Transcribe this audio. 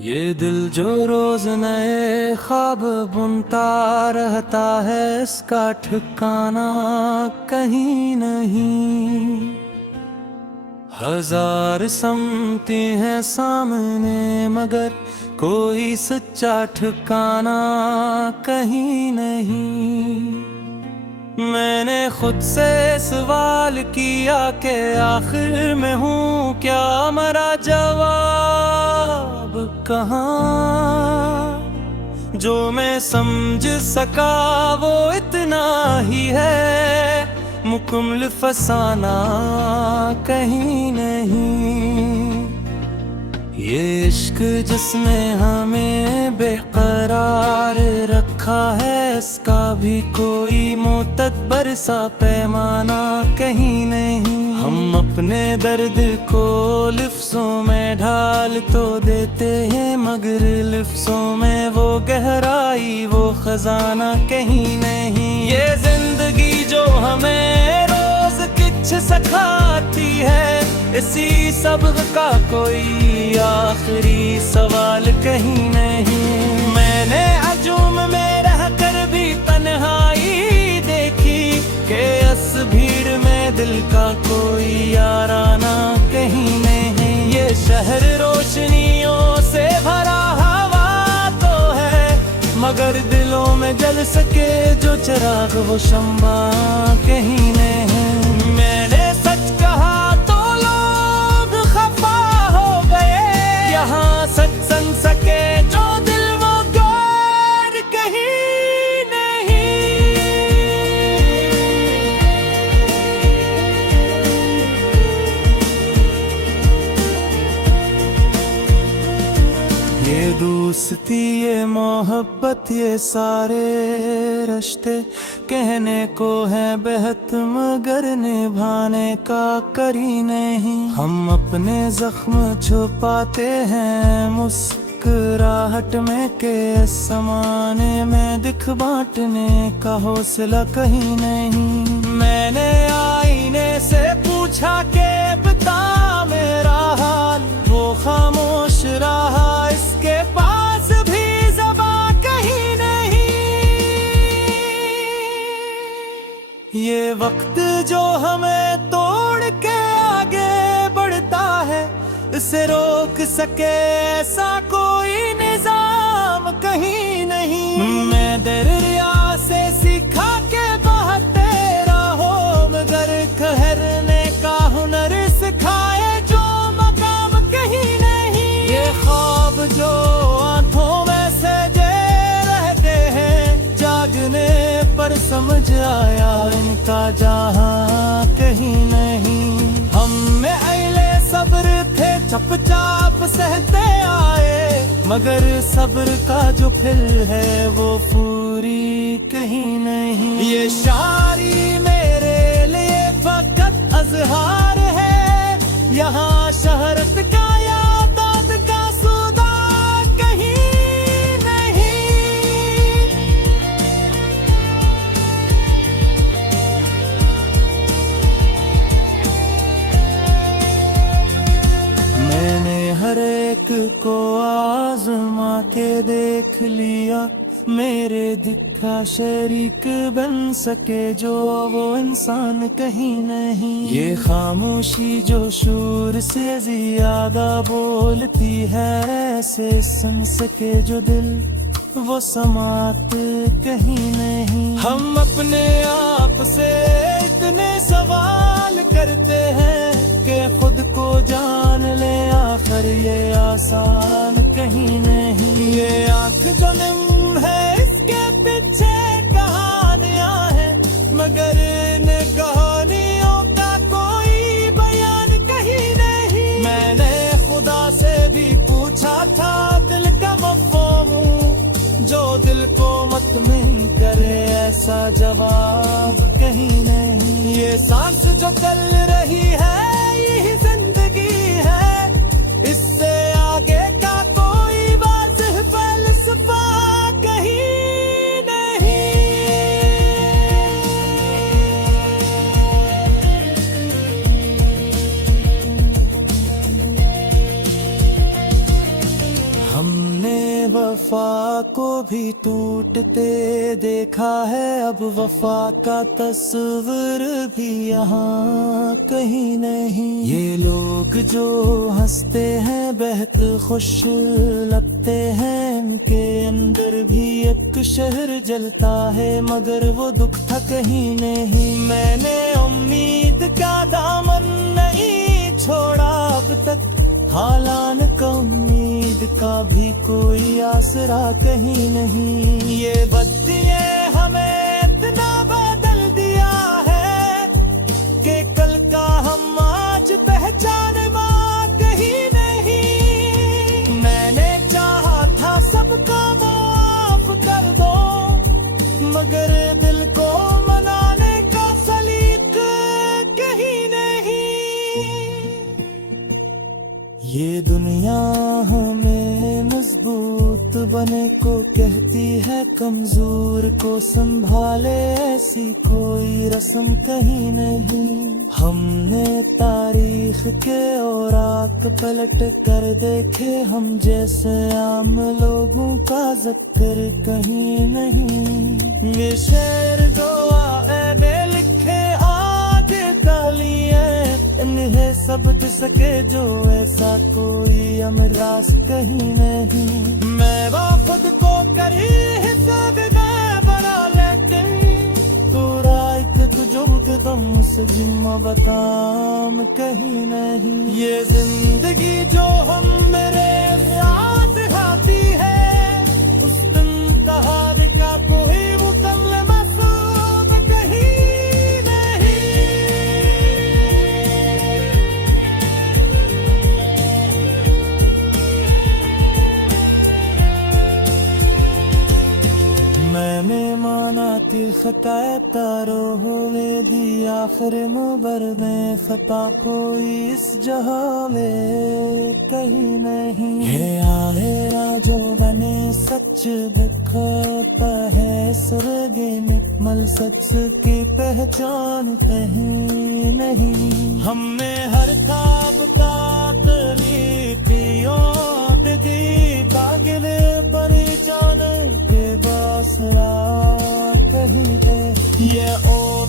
ये दिल जो रोज नए ख्वाब बुनता रहता है, इसका ठिकाना कहीं नहीं। हजार समती हैं सामने, मगर कोई सच्चा ठिकाना कहीं नहीं। मैंने खुद से सवाल किया कि आखिर मैं हूँ क्या, मरा जवाब कहाँ। जो मैं समझ सका वो इतना ही है, मुकम्मल फसाना कहीं नहीं। ये इश्क जिसने हमें बेकरार रखा है, इसका भी कोई मोतबर सा पैमाना कहीं नहीं। हम अपने दर्द को लिफ्ज़ों में ढाल तो देते हैं, मगर लिफ्ज़ों में वो गहराई वो खजाना कहीं नहीं। ये जिंदगी जो हमें रोज कुछ सिखाती है, इसी सबक का कोई आखिरी सवाल कहीं नहीं। मैंने हजूम में रहकर भी तन्हाई देखी कि इस भीड़ में दिल का कोई याराना कहीं नहीं। ये शहर रोशनियों से भरा हवा तो है, मगर दिलों में जल सके जो चिराग वो शम्मा कहीं नहीं। मैंने सच कहा तो लोग खफा हो गए, यहाँ सच सुन सके जो दिल वो गौर कहीं नहीं। ये दोस्ती ये मोहब्बत ये सारे रिश्ते कहने को है बेहद, मगर निभाने का करी नहीं। हम अपने जख्म छुपाते हैं मुस्कुराहट में, के समाने में दिख बांटने का हौसला कहीं नहीं। मैंने आईने से पूछा कि बता मेरा हाल, वो खामोश रहा, इसके पास भी ज़बान कहीं नहीं। ये वक्त जो हमें तोड़ के आगे बढ़ता है, इसे रोक सके ऐसा कोई निजाम कहीं नहीं। मैं दरिया से सीखा के बहते रहो, मगर ठहरने का हुनर सिखाए जो मकाम कहीं नहीं। ये ख्वाब जो आंखों में सजे रहते हैं, जागने पर समझ आया इनका जहां कहीं नहीं। हम में अहले सब्र थे, चुपचाप सहते आए, मगर सब्र का जो फिल है वो पूरी कहीं नहीं। ये शायरी मेरे लिए फकत अजहार है, यहाँ शहरत का या दाद का सौदा कहीं नहीं। मैंने हर एक को आजमा के देख लिया, मेरे दिखा शरीक बन सके जो वो इंसान कहीं नहीं। ये खामोशी जो शूर से ज्यादा बोलती है, ऐसे सुन सके जो दिल वो समात कहीं नहीं। हम अपने आप से इतने सवाल करते हैं कि खुद को जान ले, आखिर ये आसान कहीं नहीं। ये आँख जो निम है इसके पीछे कहानियां हैं, मगर इन कहानियों का कोई बयान कहीं नहीं। मैंने खुदा से भी पूछा था दिल का मफ़हूम, जो दिल को मतमिन करे ऐसा जवाब कहीं नहीं। ये सांस जो चल रही है यही जिंदगी है, इससे आगे का कोई वाज़िह फ़लसफ़ा कहीं नहीं। हम वफा को भी टूटते देखा है, अब वफा का तस्वीर भी यहाँ कहीं नहीं। ये लोग जो हंसते हैं बेहद खुश लगते हैं, इनके अंदर भी एक शहर जलता है मगर वो दुख था कहीं नहीं। मैंने उम्मीद का दामन नहीं छोड़ा अब तक, हालान का उम्मीद का भी कोई आसरा कहीं नहीं। ये बत्तियां हमें इतना बदल दिया है कि कल का हम आज पहचान कहीं नहीं। मैंने चाहा था सबका माफ कर दो, मगर दिल को मनाने का सलीक कहीं नहीं। ये दुनिया हमें मजबूत बने को कहती है, कमजोर को संभाले ऐसी कोई रस्म कहीं नहीं। हमने तारीख के औराक पलट कर देखे, हम जैसे आम लोगों का जिक्र कहीं नहीं। ये शेर दुआ में लिखे आगे तालियां, इन्हें शब्द सके जो ऐसा कोई अमराज कहीं नहीं। मैं खुद को करी हिसाब बना, लेकिन तू रात तुझो के तुम से जिम्मा बताम कहीं नहीं। ये जिंदगी जो हम मेरे याद आती है, उस दिन तहार का कोई मुकम्मल मकसूद कहीं नहीं। मैंने माना थी खताए तारो होने दी, आखिर मुबर में खता कोई इस जहां में कहीं नहीं है। आएरा जो बने सच दिखाता है, सुरगे में मल सच की पहचान कहीं नहीं। हमने हर ख्वाब का दी पागिल पहचान के बासरा कहीं है। ये ओ